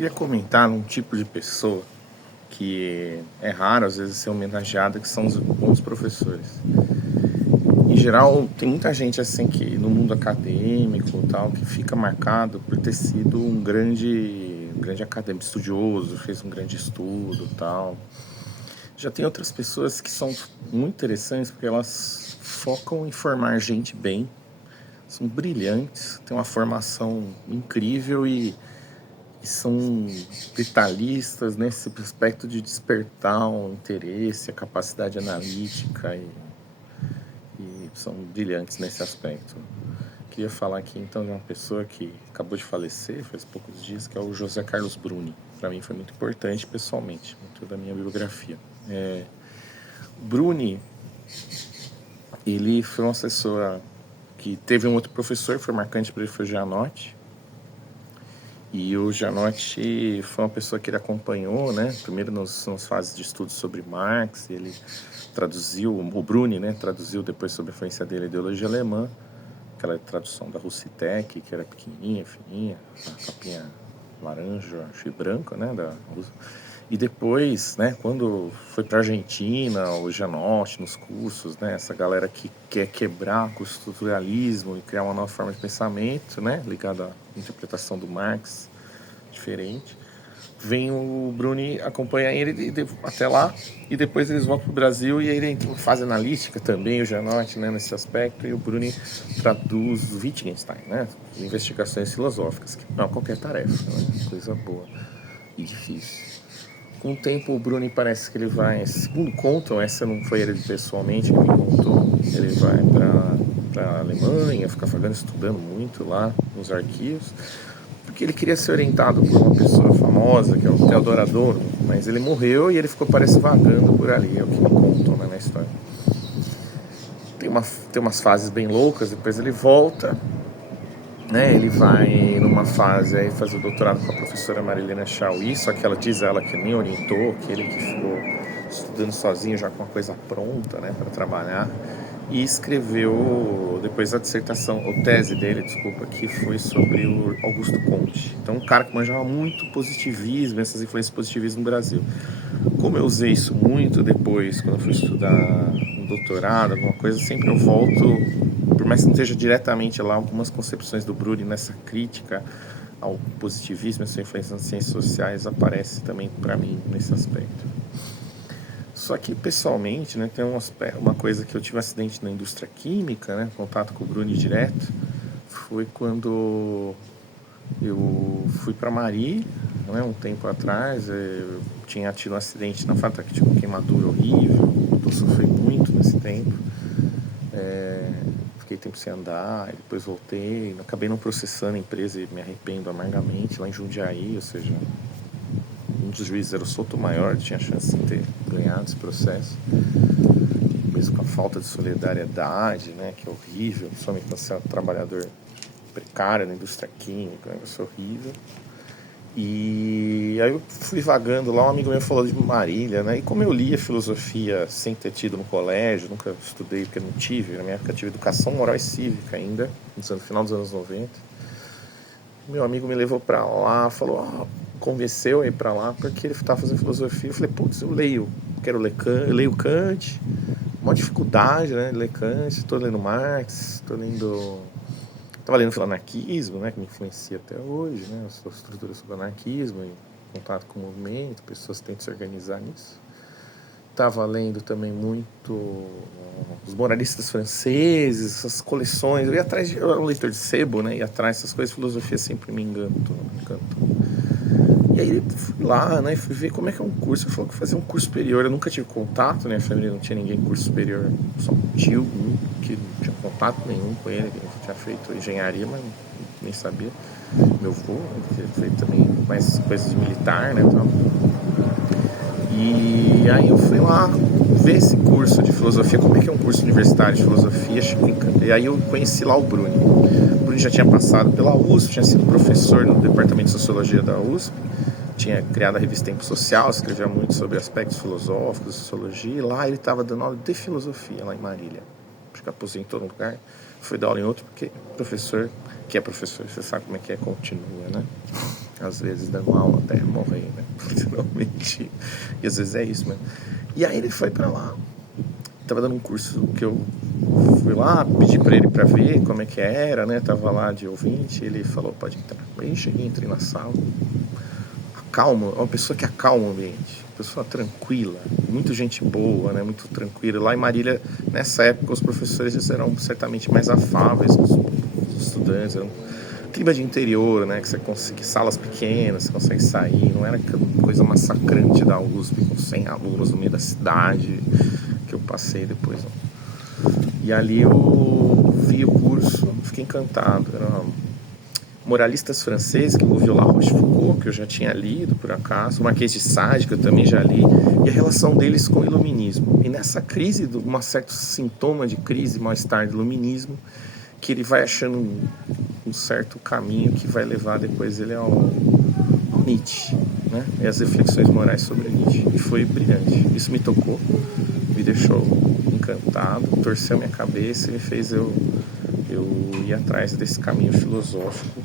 queria comentar num tipo de pessoa que é raro às vezes ser homenageada, que são os bons professores. Em geral, tem muita gente assim que no mundo acadêmico tal, que fica marcado por ter sido um grande acadêmico, estudioso, fez um grande estudo tal. Já tem outras pessoas que são muito interessantes porque elas focam em formar gente bem, são brilhantes, têm uma formação incrível e são detalhistas nesse aspecto de despertar um interesse, a capacidade analítica e são brilhantes nesse aspecto. Queria falar aqui então de uma pessoa que acabou de falecer faz poucos dias, que é o José Carlos Bruni. Para mim foi muito importante pessoalmente, muito da minha biografia. Bruni, ele foi uma pessoa que teve um outro professor, foi marcante para ele, foi o Gianotti. E o Gianotti foi uma pessoa que ele acompanhou, né? Primeiro nas fases de estudos sobre Marx, ele traduziu, o Bruni, né? Traduziu depois sobre a influência dele a ideologia alemã, aquela tradução da Russitec, que era pequenininha, fininha, a capinha laranja, acho e branca, né? E depois, né, quando foi para a Argentina, o Gianotti nos cursos, né, essa galera que quer quebrar com o estruturalismo e criar uma nova forma de pensamento, né, ligada à interpretação do Marx, diferente, vem o Bruni acompanhar ele até lá, e depois eles voltam para o Brasil, e aí ele entra em fase analítica também, o Gianotti, né, nesse aspecto, e o Bruni traduz o Wittgenstein, né, investigações filosóficas, que não é qualquer tarefa, né, coisa boa e difícil. Com o tempo, o Bruni parece que ele vai, segundo contam, essa não foi ele pessoalmente que me contou, ele vai para a Alemanha, fica estudando muito lá nos arquivos, porque ele queria ser orientado por uma pessoa famosa, que é o Theodor Adorno, mas ele morreu e ele ficou, parece, vagando por ali, é o que me contam, né, na história. Tem umas fases bem loucas, depois ele volta, né, ele vai numa fase aí fazer o doutorado com a professora Marilena Chauí, só que ela diz que nem orientou, que ele que ficou estudando sozinho já com uma coisa pronta, né, para trabalhar, e escreveu depois a dissertação, ou tese dele, desculpa, que foi sobre o Augusto Comte. Então um cara que manjava muito positivismo, essas influências positivismo no Brasil. Como eu usei isso muito depois, quando eu fui estudar um doutorado, alguma coisa, sempre eu volto, por mais que não esteja diretamente lá, algumas concepções do Bruni nessa crítica ao positivismo, essa influência nas ciências sociais aparece também para mim nesse aspecto. Só que pessoalmente, né, tem uma coisa que eu tive um acidente na indústria química, né, contato com o Bruni direto, foi quando eu fui para Mari, né, um tempo atrás, eu tinha tido um acidente na fábrica que tinha uma queimadura horrível, eu sofri muito nesse tempo, fiquei tempo sem andar, depois voltei, acabei não processando a empresa e me arrependo amargamente lá em Jundiaí, ou seja, um dos juízes era o Sotomayor, tinha chance de ter ganhado esse processo, mesmo com a falta de solidariedade, né, que é horrível, principalmente quando você é um trabalhador precário na indústria química, isso é horrível. E aí eu fui vagando lá, um amigo meu falou de Marília, né? E como eu lia filosofia sem ter tido no colégio, nunca estudei porque não tive, na minha época tive educação moral e cívica ainda, no final dos anos 90. Meu amigo me levou pra lá, falou, convenceu a ir pra lá porque ele estava fazendo filosofia. Eu falei, putz, eu quero ler Kant, eu leio Kant, uma dificuldade, né, de ler Kant, tô lendo Marx, estava lendo o anarquismo, né, que me influencia até hoje, né, a sua estrutura sobre o anarquismo e contato com o movimento, pessoas tentam se organizar nisso. Estava lendo também muito os moralistas franceses, essas coleções. Eu ia atrás, eu era um leitor de sebo, né, ia atrás dessas coisas, filosofia sempre me encantou. E aí fui lá, né, fui ver como é que é um curso. Eu falei que fazer um curso superior, eu nunca tive contato, né, a família não tinha ninguém em curso superior, só um tio que não tinha contato nenhum com ele, que tinha feito engenharia, mas nem sabia. Meu avô, né, que tinha feito também mais coisas de militar, né, tal. E aí eu fui lá ver esse curso de filosofia, como é que é um curso universitário de filosofia, e aí eu conheci lá o Bruni. O Bruni já tinha passado pela USP, tinha sido professor no departamento de sociologia da USP, tinha criado a revista Tempo Social, escrevia muito sobre aspectos filosóficos, sociologia, e lá ele estava dando aula de filosofia, lá em Marília. Acho que aposentou num lugar, foi dar aula em outro, porque professor, que é professor, você sabe como é que é, continua, né? às vezes dando aula até morrer, né? Literalmente. E às vezes é isso mesmo. E aí ele foi pra lá. Tava dando um curso que eu fui lá, pedi pra ele pra ver como é que era, né? Tava lá de ouvinte, ele falou, pode entrar. Aí cheguei, entrei na sala. Acalma, é uma pessoa que acalma o ambiente. Pessoa tranquila, muito gente boa, né? Muito tranquila. Lá em Marília, nessa época, os professores eram certamente mais afáveis com os estudantes. Era um clima de interior, né? Que você consegue, salas pequenas, você consegue sair. Não era aquela coisa massacrante da USP com 100 alunos no meio da cidade que eu passei depois. Não. E ali eu vi o curso, fiquei encantado. Era moralistas franceses, que envolveu La Rochefoucauld, que eu já tinha lido por acaso, o Marquês de Sade, que eu também já li, e a relação deles com o iluminismo. E nessa crise, um certo sintoma de crise, mal-estar do iluminismo, que ele vai achando um certo caminho que vai levar depois ele ao Nietzsche, né? E as reflexões morais sobre Nietzsche. E foi brilhante. Isso me tocou, me deixou encantado, torceu minha cabeça e me fez eu ir atrás desse caminho filosófico.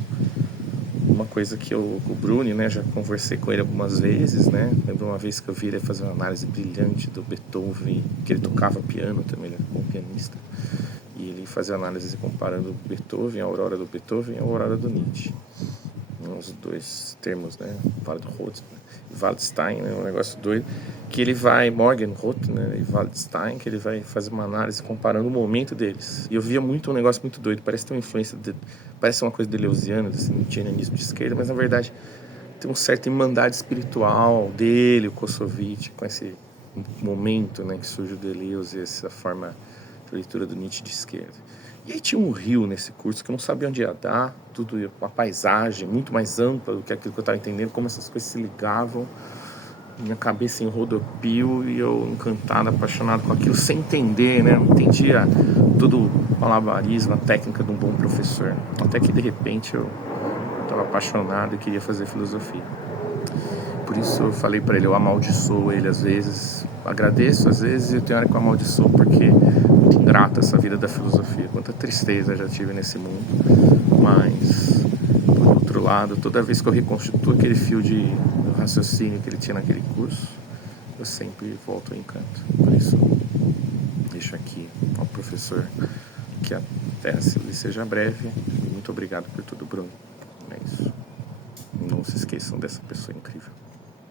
Uma coisa que o Bruni, né, já conversei com ele algumas vezes, né? Lembro uma vez que eu vi ele fazer uma análise brilhante do Beethoven, que ele tocava piano também, ele era um bom pianista. E ele fazia análise comparando Beethoven, a aurora do Beethoven e a aurora do Nietzsche. Os dois termos, né? Waldstein, Waldstein, né? Um negócio doido. Que ele vai, Morgenroth, né? E Waldstein, que ele vai fazer uma análise comparando o momento deles. E eu via muito um negócio muito doido. Parece ter uma influência, parece uma coisa deleuziana, desse nietzscheanismo de esquerda, mas na verdade tem um certo irmandade espiritual dele, o Kossovich, com esse momento, né? Que surge o Deleuze, essa forma de leitura do Nietzsche de esquerda. E aí tinha um rio nesse curso que eu não sabia onde ia dar, tudo, uma paisagem muito mais ampla do que aquilo que eu estava entendendo, como essas coisas se ligavam, minha cabeça em rodopio e eu encantado, apaixonado com aquilo, sem entender, né? Não entendia todo o malabarismo, a técnica de um bom professor. Até que de repente eu estava apaixonado e queria fazer filosofia. Por isso eu falei para ele, eu amaldiçoo ele às vezes, agradeço às vezes e tem hora que eu amaldiçoo porque é muito ingrata essa vida da filosofia, quanta tristeza eu já tive nesse mundo. Mas, por outro lado, toda vez que eu reconstituo aquele fio de raciocínio que ele tinha naquele curso, eu sempre volto ao encanto. Por isso, deixo aqui ao professor que a terra lhe seja breve. Muito obrigado por tudo, Bruno. É isso. Não se esqueçam dessa pessoa incrível.